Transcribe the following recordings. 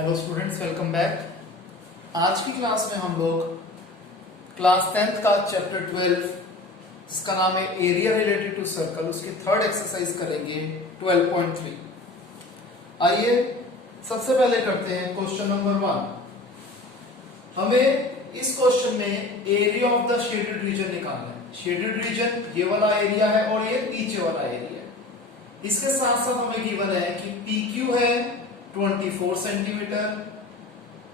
Hello students, welcome back. आज की class में हम लोग क्लास 10th का चैप्टर 12 जिसका नाम है एरिया रिलेटेड टू सर्कल, उसकी थर्ड एक्सरसाइज करेंगे 12.3। आइए सबसे पहले करते हैं क्वेश्चन नंबर 1। हमें इस क्वेश्चन में area of the shaded region निकालना है। शेडेड रीजन ये वाला एरिया है और ये नीचे वाला एरिया है। इसके साथ साथ हमें गिवन है कि PQ है 24 सेंटीमीटर,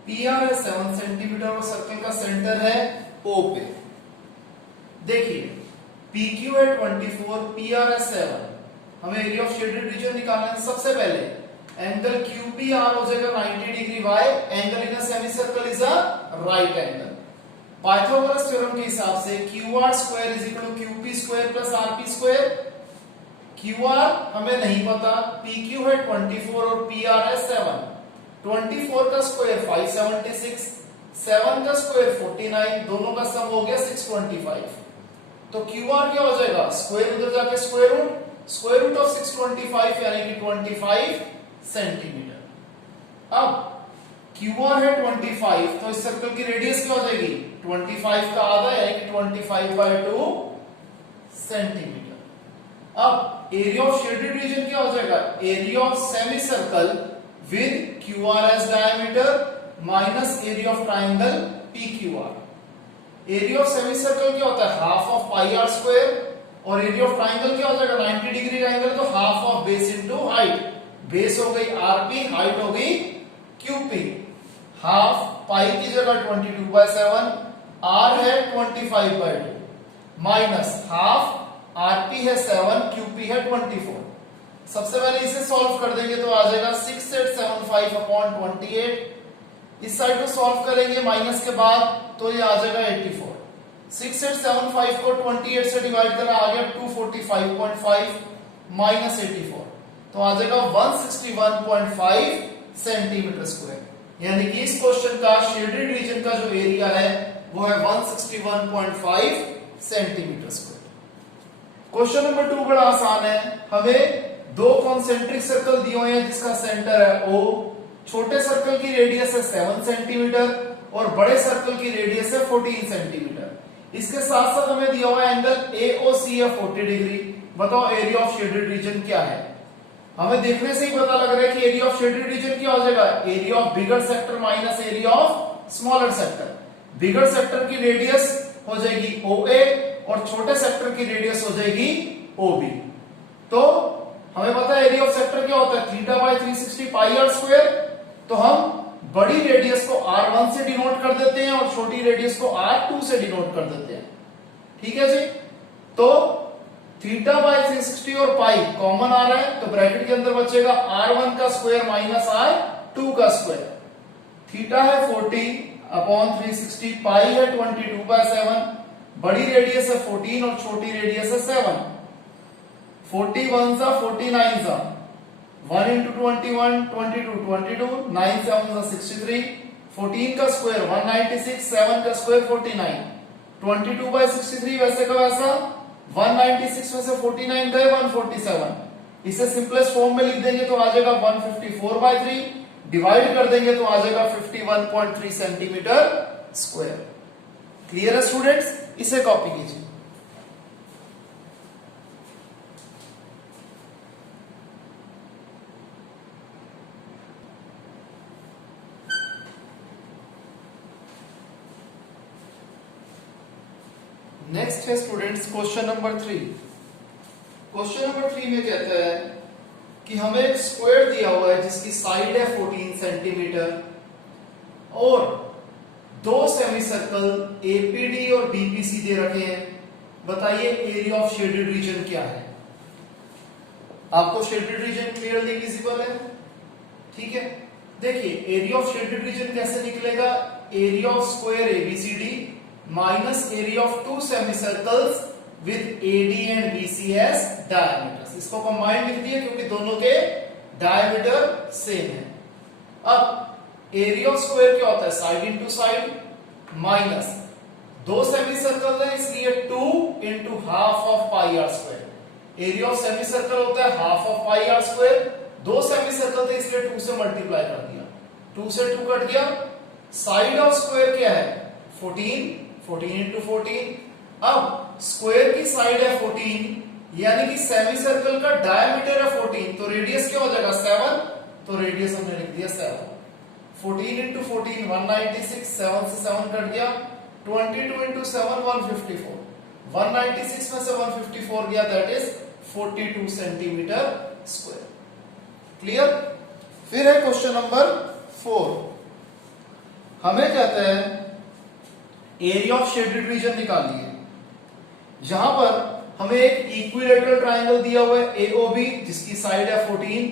PR है 7 सेंटीमीटर और सर्कल का सेंटर है O पे। देखिए PQ है 24, PR है 7। हमें एरिया ऑफ शेडेड रीजन निकालना है। सबसे पहले एंगल QPR हो जाएगा 90 degree why. Angle in a semicircle is a right angle. Pythagoras theorem के हिसाब से QR square is equal to QP square plus RP square. QR हमें नहीं पता, PQ है 24 और PR है 7। 24 का स्क्वायर 576, 7 का स्क्वायर 49, दोनों का सम हो गया 625। तो QR क्या हो जाएगा, स्क्वायर उधर जाके स्क्वायर रूट ऑफ 625 यानी कि 25 सेंटीमीटर। अब QR है 25, तो इस सर्कल की रेडियस क्या हो जाएगी, 25 का आधा यानी कि 25/2 सेंटीमीटर। अब एरिया ऑफ शेडेड रीजन क्या हो जाएगा, area of semicircle with QR as diameter minus area of triangle PQR। Area of semicircle क्या होता है, half of pi R square, और एरिया ऑफ ट्राइंगल क्या हो जाएगा, 90 डिग्री का एंगल, तो half of base into height. Base हो गई RP, हाइट हो गई QP। हाफ पाई की जगह 22/7, R है 25/2 माइनस हाफ RP है 7, QP है 24। सबसे पहले इसे सॉल्व कर देंगे तो आ जाएगा 6875/28। इस साइड को सॉल्व करेंगे माइनस के बाद तो ये आ जाएगा 84। 6875 को 28 से डिवाइड करना आ गया 245.5 माइनस 84, तो आ जाएगा 161.5 सेंटीमीटर स्क्वायर। यानी कि इस क्वेश्चन का शेडेड रीजन का जो एरिया है वो है 161.5 सेंटीमीटर स्क्वायर। क्वेश्चन नंबर 2 बड़ा आसान है। हमें दो कॉन्सेंट्रिक सर्कल दिए हुए हैं जिसका सेंटर है O। छोटे सर्कल की रेडियस है 7 सेंटीमीटर और बड़े सर्कल की रेडियस है 14 सेंटीमीटर। इसके साथ साथ हमें दिया हुआ एंगल AOC है 40 डिग्री। बताओ एरिया ऑफ शेडेड रीजन क्या है। हमें देखने से ही पता लग रहा है कि एरिया ऑफ शेडेड रीजन क्या हो जाएगा, area of bigger sector minus area of smaller sector. Bigger sector की रेडियस हो जाएगी OA और छोटे सेक्टर की रेडियस हो जाएगी OB। तो हमें पता है एरिया ऑफ सेक्टर क्या होता है, θ/360 पाई आर स्क्वायर। तो हम बड़ी रेडियस को R1 से डिनोट कर देते हैं और छोटी रेडियस को R2 से डिनोट कर देते हैं। ठीक है जी। तो θ/360 और पाई कॉमन आ रहा है तो ब्रैकेट के अंदर बचेगा R1 का स्क्वायर माइनस R2 का स्क्वायर। थीटा है 40/360, पाई है 22/7, बड़ी रेडियस है 14 और छोटी रेडियस है 7। 41 सा 49 सा 1 into 21 22 22 9 7 सा 63। 14 का स्क्वायर 196, 7 का स्क्वायर 49। 22/63 वैसे का वैसा, 196 में से 49 गए 147। इसे सिंपलेस्ट फॉर्म में लिख देंगे तो आ जाएगा 154/3। डिवाइड कर देंगे तो आ जाएगा 51.3 सेंटीमीटर स्क्वायर। क्लियर है स्टूडेंट्स, इसे कॉपी कीजिए। नेक्स्ट है students question number 3। Question number 3 में कहता है कि हमें एक स्क्वायर दिया हुआ है जिसकी साइड है 14 सेंटीमीटर और दो सेमी सर्कल APD और BPC दे रखे हैं। बताइए एरिया ऑफ शेडेड रीजन क्या है। आपको शेडेड रीजन क्लियरली विजिबल है, ठीक है। देखिए एरिया ऑफ शेडेड रीजन कैसे निकलेगा, area of square ABCD minus area of two semicircles with AD and BC as diameters. इसको कंबाइंड लिख दिया क्योंकि दोनों के डायमीटर सेम है। अब एरिया ऑफ स्क्वायर क्या होता है, साइड इंटू साइड माइनस दो सेमी सर्कल है इसलिए 2 into half of pi R square. Area of semicircle होता है half of pi R square. दो सेमी सर्कल थे इसलिए 2 से मल्टीप्लाई कर दिया। 2 से 2 कट गया। साइड ऑफ स्क्वायर क्या है 14, 14 इंटू 14। अब स्क्वायर की साइड है 14 यानी कि सेमी सर्कल का डायमीटर है 14, तो रेडियस क्या हो जाएगा 7, तो रेडियस हमने लिख दिया 7। 14 इंटू 14 196, 7 से 7 कट गया। 22 इंटू 7 154, 196 में से 154 गया, that is 42 centimetre square. Clear. फिर है क्वेश्चन नंबर 4। हमें कहते हैं एरिया ऑफ शेडेड रीजन निकालिए। जहां पर हमें एक इक्विलेटरल ट्राइंगल दिया हुआ है AOB जिसकी साइड है 14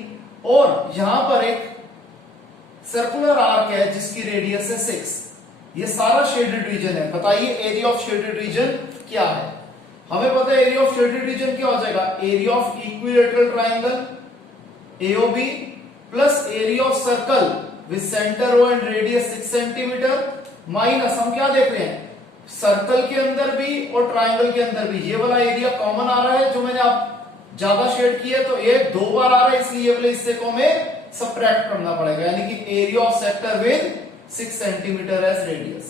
और यहां पर एक सर्कुलर आर्क है जिसकी रेडियस है 6। ये सारा शेडेड रीजन है। बताइए एरिया ऑफ शेडेड रीजन क्या है। हमें पता है एरिया ऑफ शेडेड रीजन क्या हो जाएगा, area of equilateral triangle AOB plus area of circle with centre O and radius 6 centimetre minus हम क्या देख रहे हैं सर्कल के अंदर भी और ट्राइंगल के अंदर भी ये वाला एरिया कॉमन आ रहा है जो मैंने आप ज्यादा शेड किया है, तो ये 2 बार आ रहा है इसलिए ये वाले हिस्से को हमें सबट्रैक्ट करना पड़ेगा, यानी कि area of sector with 6 centimetre as radius.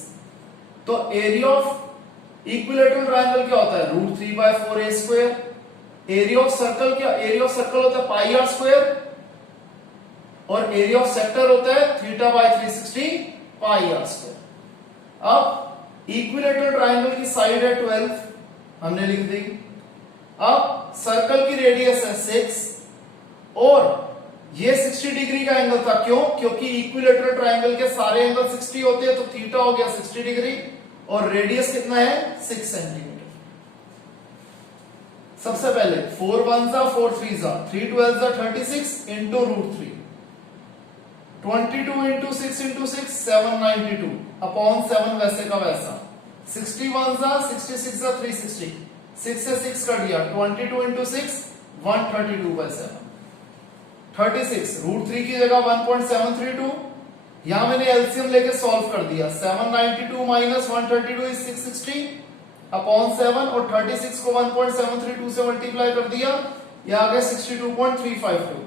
तो एरिया ऑफ इक्विलेटरल ट्राइंगल क्या होता है √3/4a²। एरिया ऑफ सर्कल क्या, एरिया ऑफ सर्कल होता है πr² और एरिया ऑफ सेक्टर होता है θ/360 πr²। अब इक्विलेटरल ट्राइंगल की साइड है 12 हमने लिख दी। अब सर्कल की रेडियस है 6 और ये 60 डिग्री का एंगल था, क्यों, क्योंकि इक्विलेटरल ट्राइंगल के सारे एंगल 60 होते हैं, तो थीटा हो गया 60 डिग्री और रेडियस कितना है 6 सेंटीमीटर। सबसे पहले 4 1 4 3 3 12 36 इंटू √3, 22 इंटू 6 इंटू 6 792 अपॉन 7 वैसे का वैसा। 61 66 360, 6 से 6 कट गया। 22 इंटू 6 132/7। 36 √3 की जगह 1.732, यहां मैंने एलसीएम लेके सॉल्व कर दिया। 792 माइनस 132 इज 660 अपॉन 7 और 36 को 1.732 से मल्टीप्लाई कर दिया, यह आ गया 62.352।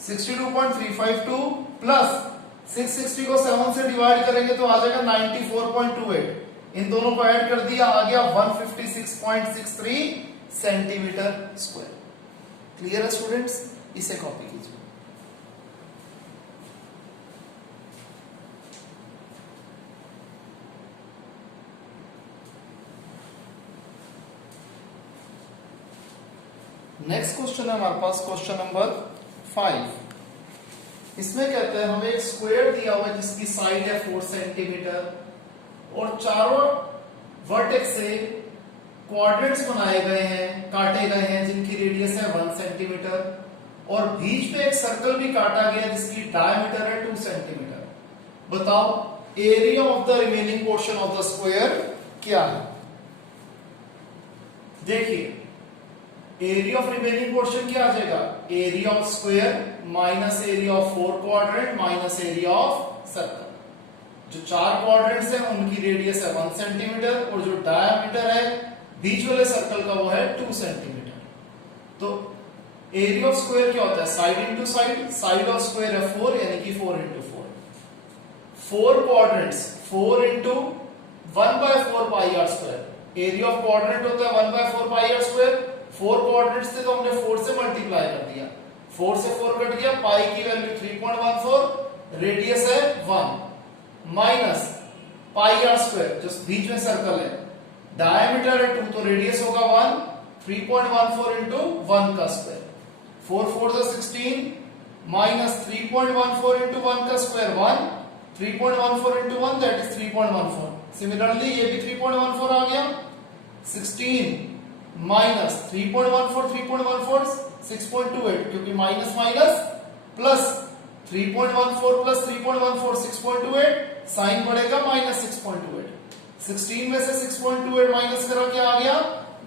62.352 प्लस 660 को 7 से डिवाइड करेंगे तो आ जाएगा 94.28। इन दोनों को ऐड कर दिया, आ गया 156.63 सेंटीमीटर स्क्वायर। क्लियर है स्टूडेंट्स, इसे कॉपी कीजिए। नेक्स्ट क्वेश्चन है हमारे पास क्वेश्चन नंबर 5। इसमें कहते हैं हमें एक स्क्वायर दिया हुआ है जिसकी साइड है 4 सेंटीमीटर और चारों वर्टेक्स से क्वाड्रेंट्स बनाए गए हैं, काटे गए हैं जिनकी रेडियस है 1 सेंटीमीटर और बीच में एक सर्कल भी काटा गया जिसकी डायमीटर है 2 सेंटीमीटर। बताओ area of the remaining portion of the square क्या है। देखिए एरिया ऑफ रिमेनिंग पोर्शन क्या आ जाएगा, area of square minus area of 4 quadrant minus area of circle. जो 4 क्वाड्रेंट्स हैं उनकी रेडियस है 1 सेंटीमीटर और जो डायमीटर है बीच वाले सर्कल का वो है 2 सेंटीमीटर। तो एरिया ऑफ स्क्वायर क्या होता है side into side, side of square है 4 यानी कि 4 into 4। 4 quadrants 4 into 1/4 πr²। Area of quadrant होता है 1/4 πr²। 4 क्वाड्रेंट्स थे तो हमने 4 से मल्टीप्लाई कर दिया, 4 से 4 कट गया, पाई की वैल्यू 3.14, रेडियस है 1 माइनस πr² जो बीच में सर्कल है, डायमीटर है 2 तो रेडियस होगा 1, 3.14 इंटू 1 का स्क्वायर। 4 4 16 माइनस 3.14 इंटू 1 का square 1, 3.14 into 1 that is 3.14। Similarly ये भी 3.14 आ गया। 16 माइनस 3.14 3.14 6.28 क्योंकि minus minus plus 3.14 plus 3.14 6.28 sign बढ़ेगा माइनस 6.28। 16 में से 6.28 माइनस करो क्या आ गया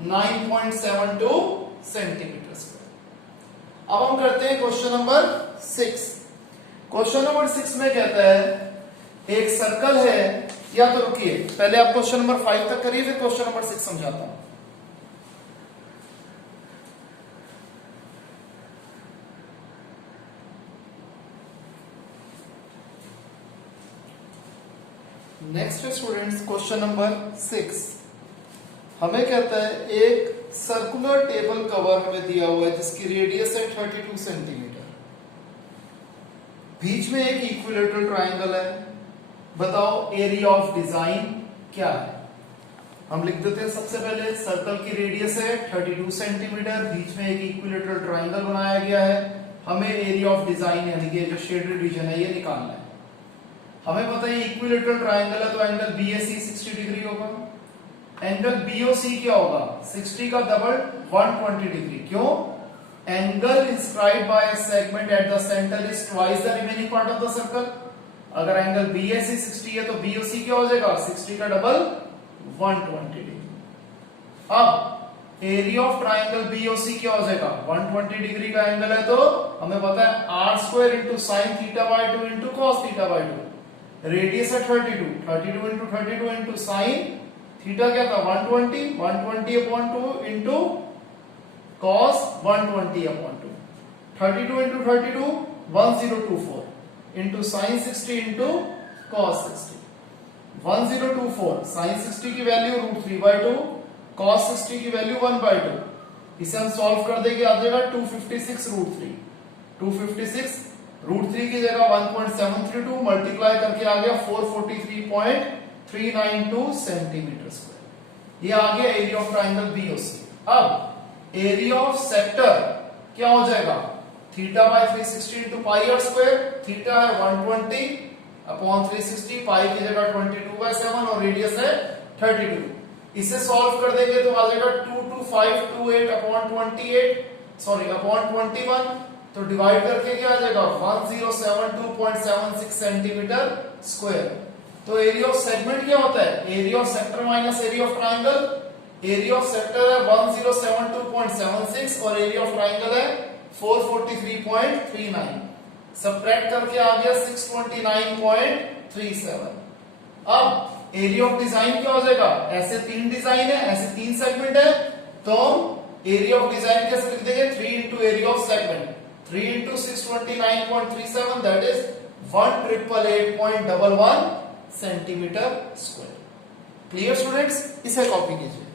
9.72 सेंटीमीटर स्क्वायर। अब हम करते हैं क्वेश्चन नंबर 6। क्वेश्चन नंबर 6 में कहता है एक सर्कल है, या तो रुकिए पहले आप क्वेश्चन नंबर 5 तक करिए फिर क्वेश्चन नंबर 6 समझाता हूं। नेक्स्ट है स्टूडेंट्स क्वेश्चन नंबर 6। हमें कहता है एक सर्कुलर टेबल कवर हमें दिया हुआ है जिसकी रेडियस है 32 सेंटीमीटर, बीच में एक इक्विलेटरल ट्रायंगल है। बताओ एरिया ऑफ डिजाइन क्या है। हम लिख देते हैं सबसे पहले सर्कल की रेडियस है 32 सेंटीमीटर, बीच में एक इक्विलेटरल ट्रायंगल बनाया गया है। हमें एरिया ऑफ डिजाइन यानी कि जो शेडेड रीजन है ये निकालना है। हमें पता है इक्विलेटरल ट्रायंगल है तो एंगल BAC 60 डिग्री होगा। एंगल BOC क्या होगा? 60 का डबल 120 डिग्री। क्यों? Angle inscribed by a segment at the centre is twice the remaining part of the circle. अगर एंगल BAC 60 है तो BOC क्या हो जाएगा? 60 का डबल 120 डिग्री। अब एरिया ऑफ ट्रायंगल BOC क्या हो जाएगा? 120 डिग्री का एंगल है तो हमें पता है r² into sine theta by 2 into cos theta by 2। Radius है 32 इंटू 32 इंटू साइन थीटा क्या था? 120 upon 2 into cos 120 upon 2। 32 into 32 1024 into sine 60 into cos 60। 1024 sine 60 की वैल्यू √3/2, cos 60 की वैल्यू 1/2। इसे हम सॉल्व कर देंगे, आ जाएगा 256 √3। 256 √3 की जगह 1.732 मल्टीप्लाई करके आ गया 443.392 सेंटीमीटर स्क्वायर। ये आ गया एरिया ऑफ ट्रायंगल BOC। अब एरिया ऑफ सेक्टर क्या हो जाएगा? Theta by 360 into pi r square. Theta है 120 अपॉन 360, पाई की जगह 22/7 और रेडियस है 32। इसे सॉल्व कर देंगे तो आ जाएगा 22528 अपॉन 28 सॉरी अपॉन 21। तो डिवाइड करके क्या आ जाएगा? 1072.76 सेंटीमीटर स्क्वायर। तो एरिया ऑफ सेगमेंट क्या होता है? Area of sector minus area of triangle. Area of sector है 1072.76 और एरिया ऑफ ट्रायंगल है 443.39। सबट्रैक्ट करके आ गया 629.37। अब एरिया ऑफ डिजाइन क्या हो जाएगा? ऐसे 3 डिजाइन है, ऐसे 3 सेगमेंट है तो एरिया ऑफ डिजाइन कैसे लिख देंगे? 3 into area of segment. 3 into 629.37 that is 1,888.11 centimetre square. Clear students? इसे कॉपी कीजिए।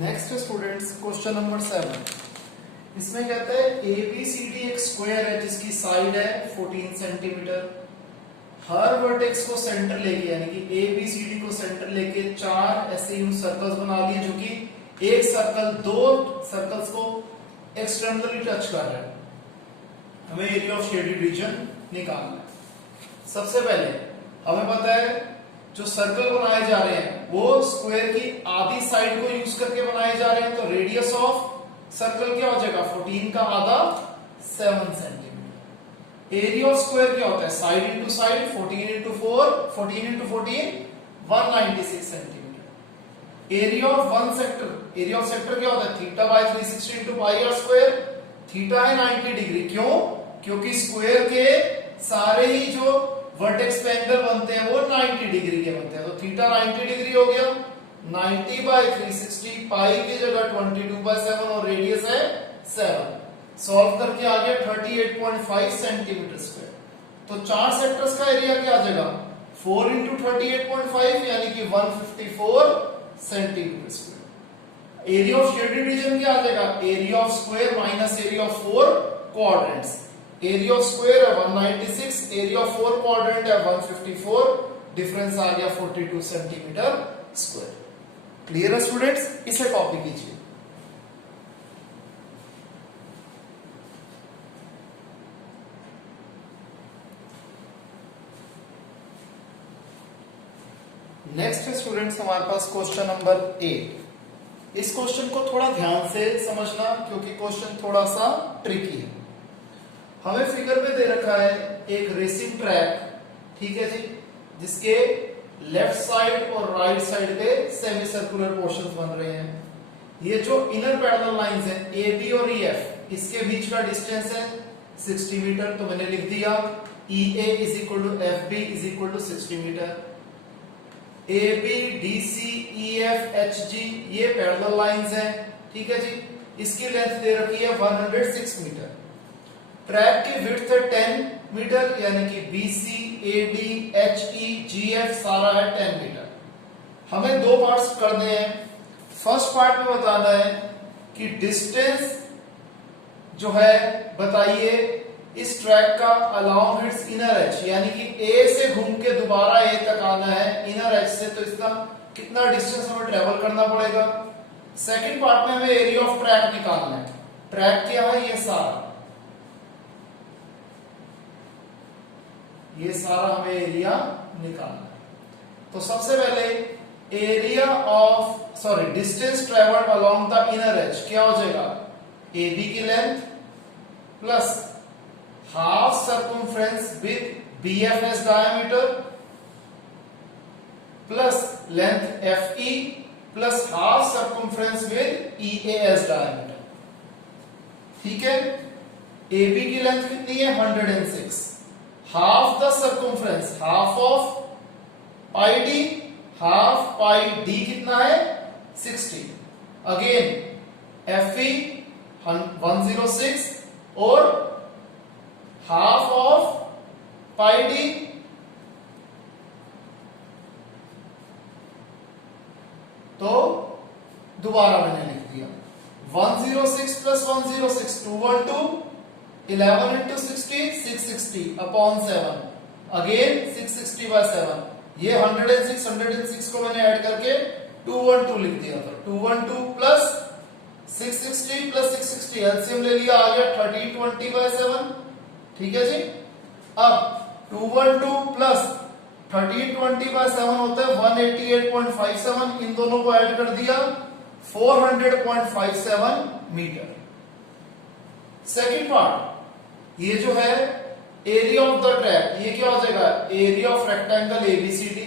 Next students question number 7। इसमें कहते हैं ABCD एक स्क्वायर है जिसकी साइड है 14 सेंटीमीटर। हर वर्टेक्स को सेंटर लेके यानी कि ABCD को सेंटर लेके 4 ऐसे यूं सर्कल्स बना लिए जो कि एक सर्कल 2 सर्कल्स को एक्सटर्नली टच कर रहा है। हमें एरिया ऑफ शेडेड रीजन निकालना है। सबसे पहले हमें पता है जो सर्कल बनाए जा रहे हैं वो स्क्वायर की आधी साइड को यूज करके बनाए जा रहे हैं। तो रेडियस ऑफ सर्कल क्या हो जाएगा? 14 का आधा 7 सेंटीमीटर। एरिया ऑफ स्क्वायर क्या होता है? Side into side 14 into 4 14 into 14 196 centimetre. Area of one sector, area of sector क्या होता है? Theta by 360 into pi r square. Theta है 90 डिग्री। क्यों? क्योंकि स्क्वायर के सारे ही जो वर्टेक्स पे एंगल बनते हैं वो 90 डिग्री के बनते हैं। तो थीटा 90 डिग्री हो गया। 90 बाय 360 पाई की जगह 22/7 और रेडियस है 7। सॉल्व करके आ गया 38.5 सेंटीमीटर स्क्वायर। तो 4 सेक्टर्स का एरिया क्या आ जाएगा? 4 इंटू 38.5 यानी कि 154 centimetre square. Area of shaded region क्या आ जाएगा? Area of square minus area of 4 quadrants. Area of square है 196, एरिया ऑफ 4 क्वाड्रेंट है 154, डिफरेंस आ गया 42 सेंटीमीटर स्क्वायर। क्लियर है स्टूडेंट्स? इसे कॉपी कीजिए। नेक्स्ट है स्टूडेंट्स हमारे पास क्वेश्चन नंबर 8। इस क्वेश्चन को थोड़ा ध्यान से समझना क्योंकि क्वेश्चन थोड़ा सा ट्रिकी है। हमें फिगर में दे रखा है एक रेसिंग ट्रैक, ठीक है जी, जिसके लेफ्ट साइड और राइट साइड पे सेमी सर्कुलर पोर्शंस बन रहे हैं। ये जो इनर पैरेलल लाइंस हैं AB और EF, इसके बीच का डिस्टेंस है 60 मीटर। तो मैंने लिख दिया EA = FB = 60 metre. A B D C E F H G ये पैरेलल लाइंस हैं, ठीक है जी। इसकी लेंथ दे रखी है 106 मीटर। ट्रैक की विड्थ है 10 मीटर, यानी कि B C A D H E G F सारा है 10 मीटर। हमें दो पार्ट्स करने हैं। फर्स्ट पार्ट में बताना है कि डिस्टेंस जो है बताइए इस ट्रैक का अलोंग इट्स इनर एज, यानी कि ए से घूम के दोबारा ए तक आना है इनर एज से, तो इसका कितना डिस्टेंस हमें ट्रेवल करना पड़ेगा। सेकंड पार्ट में हमें एरिया ऑफ ट्रैक निकालना है। ट्रैक क्या है, ये सारा हमें एरिया निकालना है। तो सबसे पहले area of distance travelled along the inner edge क्या हो जाएगा, ए बी की length plus half circumference with B F as diameter plus length F E plus half circumference with E A as diameter, ठीक है। A B की length कितनी है 106, half the circumference half of pi D, half pi D कितना है 60, again F E 106 और half of pi D तो दोबारा मैंने लिख दिया 106 plus 106 212, 11 into 60 660 upon 7, again 660 by 7, ये 106 को मैंने ऐड करके 212 लिख दिया था। 212 प्लस 660 प्लस 660 एलसीएम ले लिया, आ गया 1320 by 7, ठीक है जी। अब 212 प्लस 1320 by 7 होता है 188.57, इन दोनों को ऐड कर दिया 400.57 मीटर। सेकंड पार्ट ये जो है एरिया ऑफ द ट्रैक, ये क्या हो जाएगा area of rectangle ABCD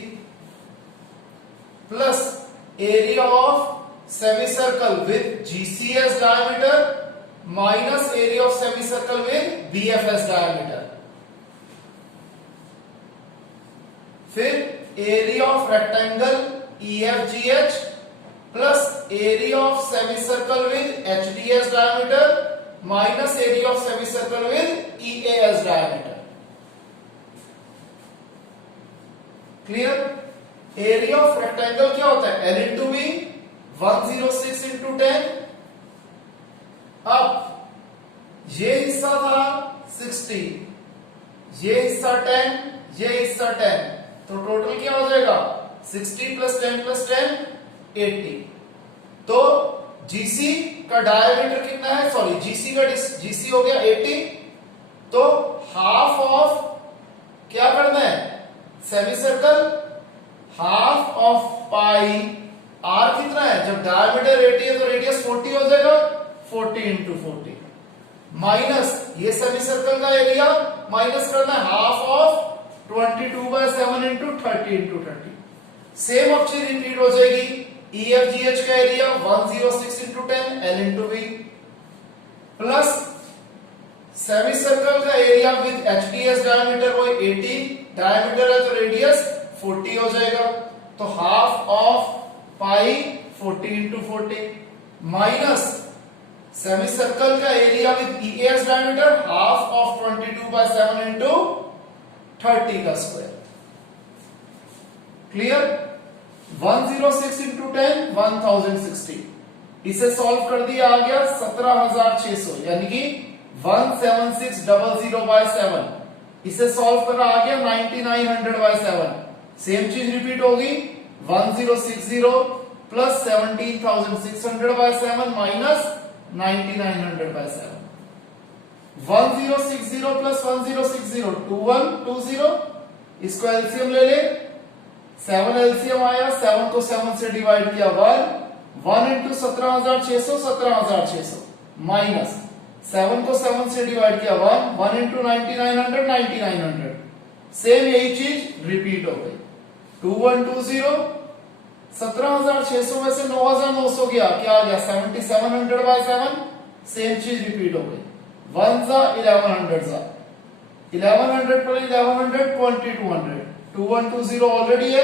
plus area of semicircle with GCS diameter minus area of semicircle with BFS diameter, फिर area of rectangle EFGH plus area of semicircle with HDS diameter minus area of semicircle with EAS diameter. Clear. Area of rectangle क्या होता है L into B 106 into 10। अब ये हिस्सा था 60, ये हिस्सा 10, ये हिस्सा 10, तो टोटल क्या हो जाएगा 60 प्लस 10 प्लस 10 80। तो जीसी का डायमीटर कितना है, जीसी हो गया 80, तो हाफ ऑफ क्या करना है semicircle, half of pi R कितना है, जब डायमीटर 80 है तो रेडियस 40 हो जाएगा, 40 इंटू 40 माइनस ये सेमी सर्कल का एरिया माइनस करना है half of 22/7 into 30 into 30। Same अब चीज रिपीट हो जाएगी, EFGH का area 106 into 10 L into V plus semi circle का एरिया विद HDS डायमीटर वो 80, डायमीटर है तो रेडियस 40 हो जाएगा, तो half of pi 40 into 40 minus semi circle का area with EAS diameter half of 22/7 into 30 का स्क्वायर। क्लियर। 106 इंटू 10 1060, इसे सॉल्व कर दिया आ गया 17600, यानी कि 17600/7, इसे सॉल्व करा आ गया 9900/7। सेम चीज रिपीट होगी 1060 प्लस 17600/7 माइनस 9900/7। 1060 प्लस 1060 2120, इसको एलसीएम ले ले, 7 एलसीएम आया, 7 को 7 से डिवाइड किया 1 इंटू 17600 17600 माइनस 7 को 7 से डिवाइड किया 1 इंटू 9900 9900। सेम यही चीज रिपीट हो गई 2120, 17600 में से 9900 गया, क्या आ गया 7700/7। सेम चीज रिपीट हो गई 1 जा 1100 जा 1100 पर 1100 2200, 2120 ऑलरेडी है,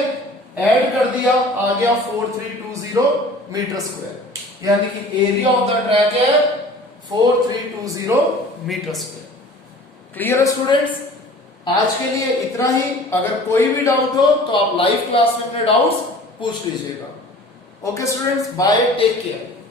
ऐड कर दिया, आ गया 4320 मीटर स्क्वायर, यानी कि एरिया ऑफ द ट्रैक है 4320 मीटर स्क्वायर। क्लियर है स्टूडेंट्स? आज के लिए इतना ही। अगर कोई भी डाउट हो तो आप लाइव क्लास में अपने डाउट्स पूछ लीजिएगा। Okay students, bye, take care.